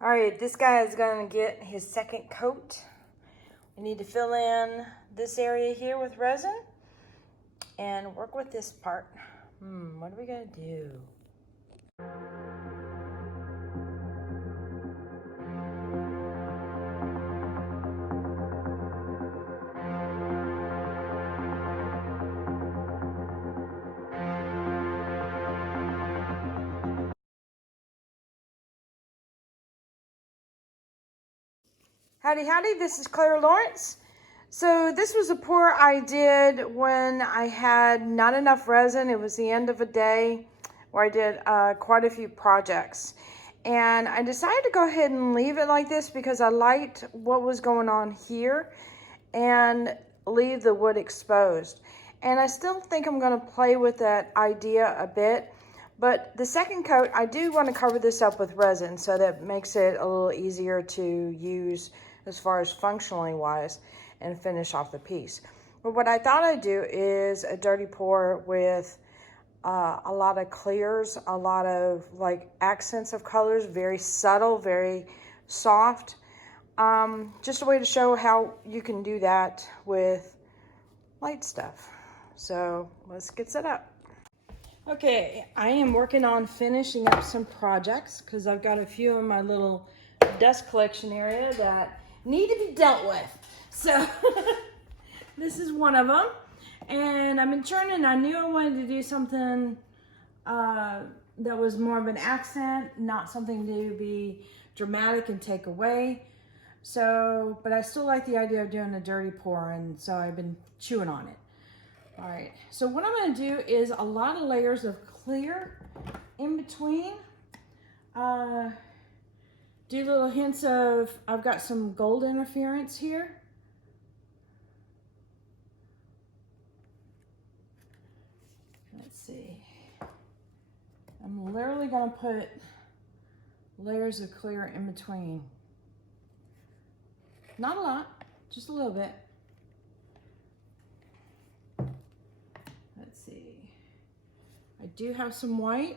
All right, this guy is gonna get his second coat. We need to fill in this area here with resin and work with this part. What are we gonna do? Howdy, howdy, this is Clara Lawrence. So this was a pour I did when I had not enough resin. It was the end of a day where I did quite a few projects. And I decided to go ahead and leave it like this because I liked what was going on here and leave the wood exposed. And I still think I'm gonna play with that idea a bit. But the second coat, I do want to cover this up with resin so that makes it a little easier to use as far as functionally wise and finish off the piece. But what I thought I'd do is a dirty pour with a lot of clears, a lot of like accents of colors, very subtle, very soft. Just a way to show how you can do that with light stuff. So let's get set up. Okay, I am working on finishing up some projects because I've got a few in my little dust collection area that need to be dealt with. So this is one of them. And I've been churning. I knew I wanted to do something that was more of an accent, not something to be dramatic and take away. So, but I still like the idea of doing a dirty pour, and so I've been chewing on it. All right, so what I'm gonna do is a lot of layers of clear in between. Do little hints of, I've got some gold interference here. Let's see. I'm literally gonna put layers of clear in between. Not a lot, just a little bit. Let's see. I do have some white.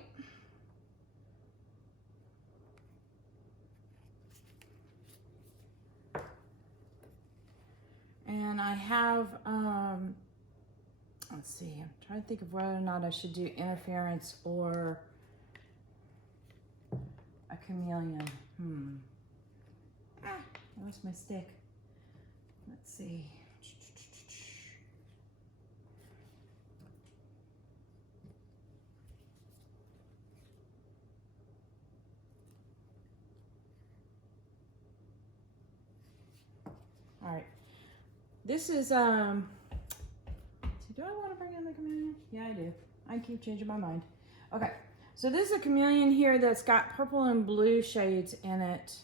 And I have, let's see, I'm trying to think of whether or not I should do interference or a chameleon. I lost my stick. Let's see. All right. This is, do I want to bring in the chameleon? Yeah, I do. I keep changing my mind. Okay, so this is a chameleon here that's got purple and blue shades in it.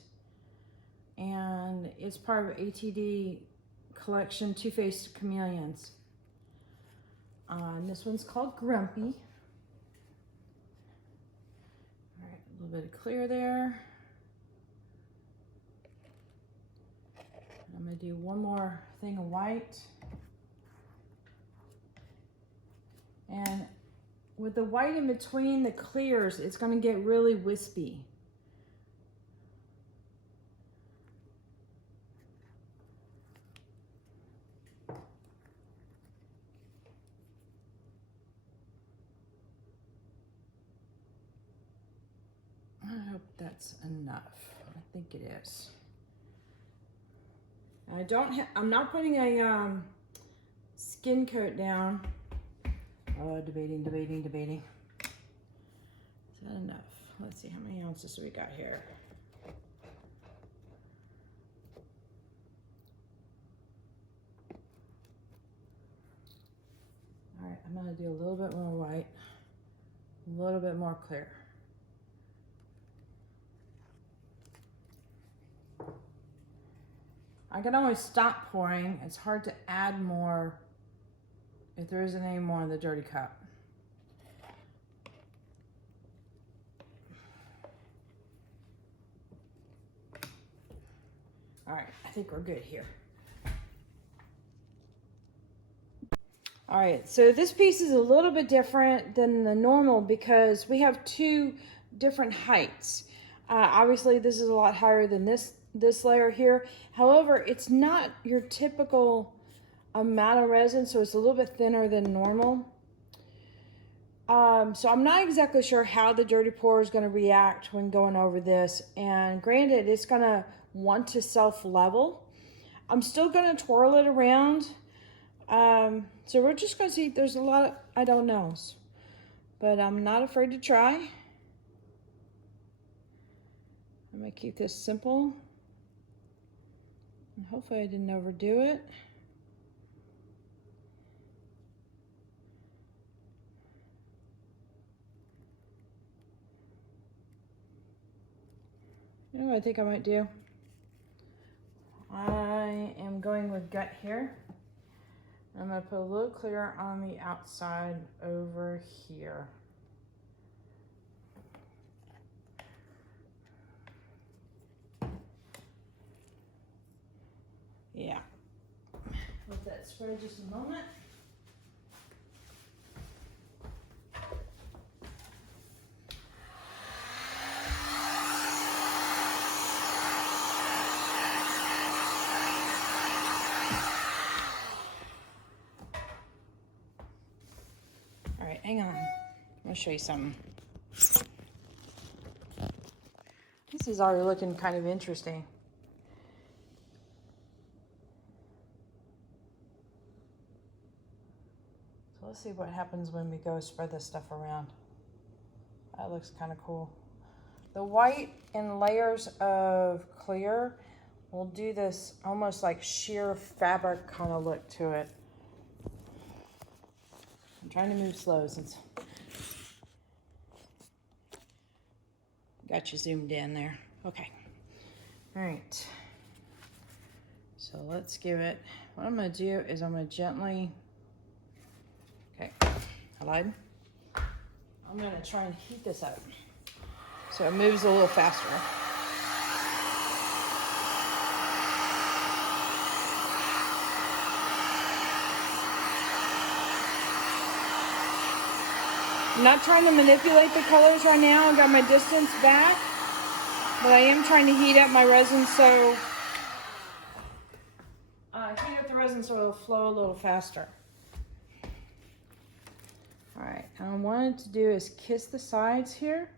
And it's part of ATD collection, Two-Faced Chameleons. And this one's called Grumpy. All right, a little bit of clear there. I'm gonna do one more thing of white. And with the white in between the clears, it's gonna get really wispy. I hope that's enough. I think it is. I'm not putting a skin coat down. Oh, debating. Is that enough? Let's see, how many ounces do we got here? All right, I'm gonna do a little bit more white, a little bit more clear. I can always stop pouring. It's hard to add more if there isn't any more in the dirty cup. All right, I think we're good here. All right, so this piece is a little bit different than the normal because we have two different heights. Obviously, this is a lot higher than this layer here. However, it's not your typical amount of resin, so it's a little bit thinner than normal. So I'm not exactly sure how the dirty pour is going to react when going over this. And granted, it's going to want to self-level. I'm still going to twirl it around. So we're just going to see. There's a lot of I don't knows. But I'm not afraid to try. I'm going to keep this simple. And hopefully I didn't overdo it. You know what I think I might do? I am going with gut here. I'm going to put a little clear on the outside over here. Yeah. Let that spread just a moment. All right, hang on. I'm going to show you something. This is already looking kind of interesting. So let's see what happens when we go spread this stuff around. That looks kind of cool. The white in layers of clear will do this almost like sheer fabric kind of look to it. I'm trying to move slow since got you zoomed in there. Okay. All right. So let's give it, what I'm going to do is I'm going to gently, okay, I lied. I'm going to try and heat this up so it moves a little faster. I'm not trying to manipulate the colors right now. I've got my distance back, but I am trying to heat up my resin so it'll flow a little faster. All right, and what I wanted to do is kiss the sides here.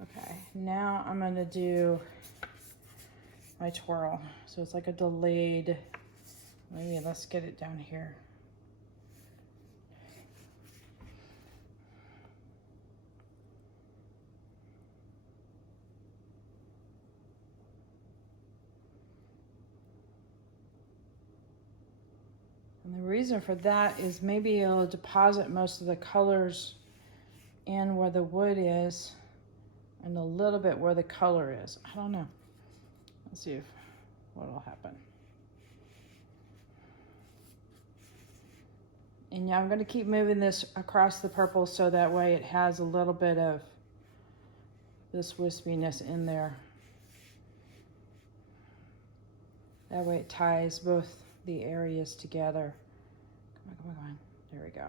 Okay, now I'm gonna do my twirl. So it's like a delayed, maybe let's get it down here. And the reason for that is maybe it'll deposit most of the colors in where the wood is and a little bit where the color is. I don't know. Let's see what will happen. And yeah, I'm going to keep moving this across the purple so that way it has a little bit of this wispiness in there. That way it ties both the areas together. Come on, come on, come on. There we go.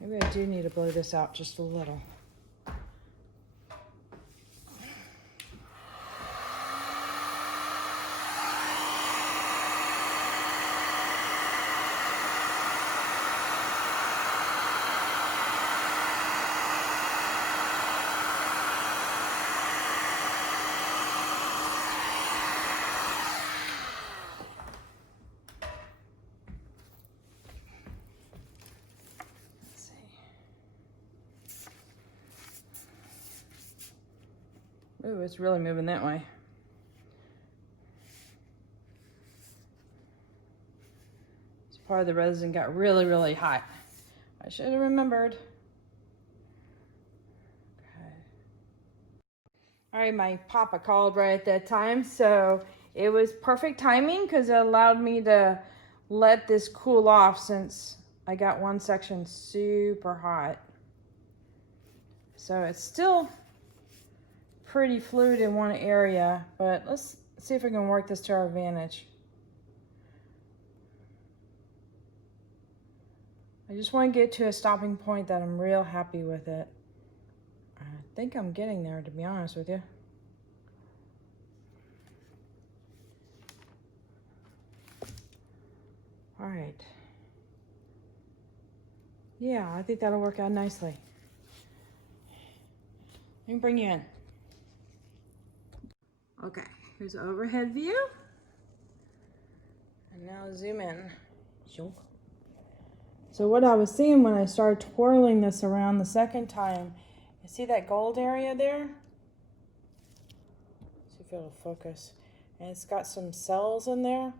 Maybe I do need to blow this out just a little. Ooh, it's really moving that way. This part of the resin got really, really hot. I should have remembered. Okay. All right, my papa called right at that time, so it was perfect timing because it allowed me to let this cool off since I got one section super hot. So it's still pretty fluid in one area, but let's see if we can work this to our advantage. I just want to get to a stopping point that I'm real happy with it. I think I'm getting there, to be honest with you. All right. Yeah, I think that'll work out nicely. Let me bring you in. Okay, here's an overhead view. And now zoom in. So what I was seeing when I started twirling this around the second time, you see that gold area there? See if it'll focus. And it's got some cells in there.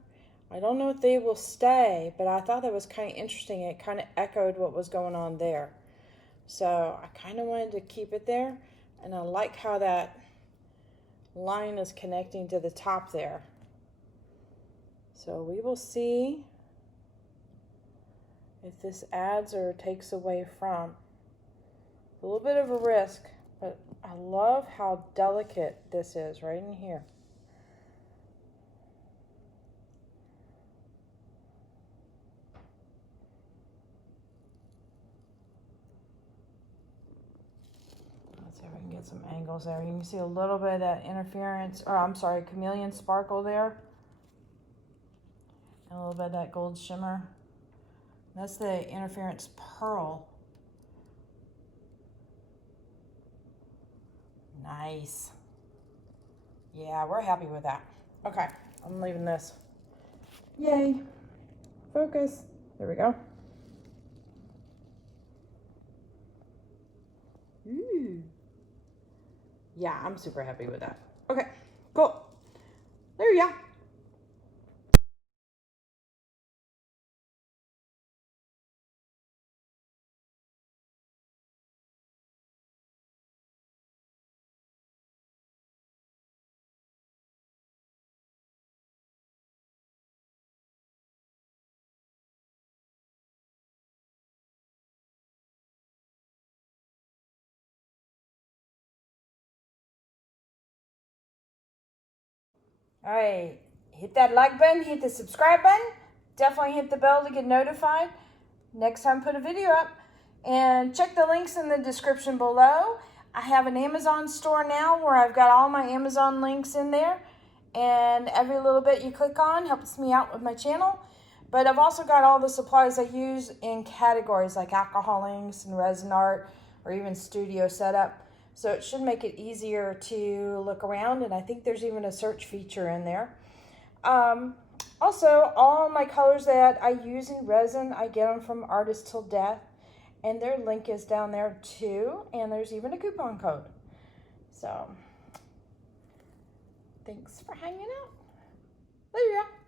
I don't know if they will stay, but I thought that was kind of interesting. It kind of echoed what was going on there. So I kind of wanted to keep it there. And I like how that line is connecting to the top there. So we will see if this adds or takes away from. A little bit of a risk, but I love how delicate this is right in here. Let's see if I can get some angles there. You can see a little bit of that interference, or I'm sorry, chameleon sparkle there. And a little bit of that gold shimmer. That's the interference pearl. Nice. Yeah, we're happy with that. Okay, I'm leaving this. Yay. Focus. There we go. Ooh. Yeah, I'm super happy with that. Okay, cool. There you go. All right, hit that like button, hit the subscribe button. Definitely hit the bell to get notified next time I put a video up. And check the links in the description below. I have an Amazon store now where I've got all my Amazon links in there. And every little bit you click on helps me out with my channel. But I've also got all the supplies I use in categories like alcohol inks and resin art or even studio setup. So it should make it easier to look around, and I think there's even a search feature in there. Also, all my colors that I use in resin, I get them from Artist Till Death, and their link is down there too, and there's even a coupon code. So, thanks for hanging out. There you go.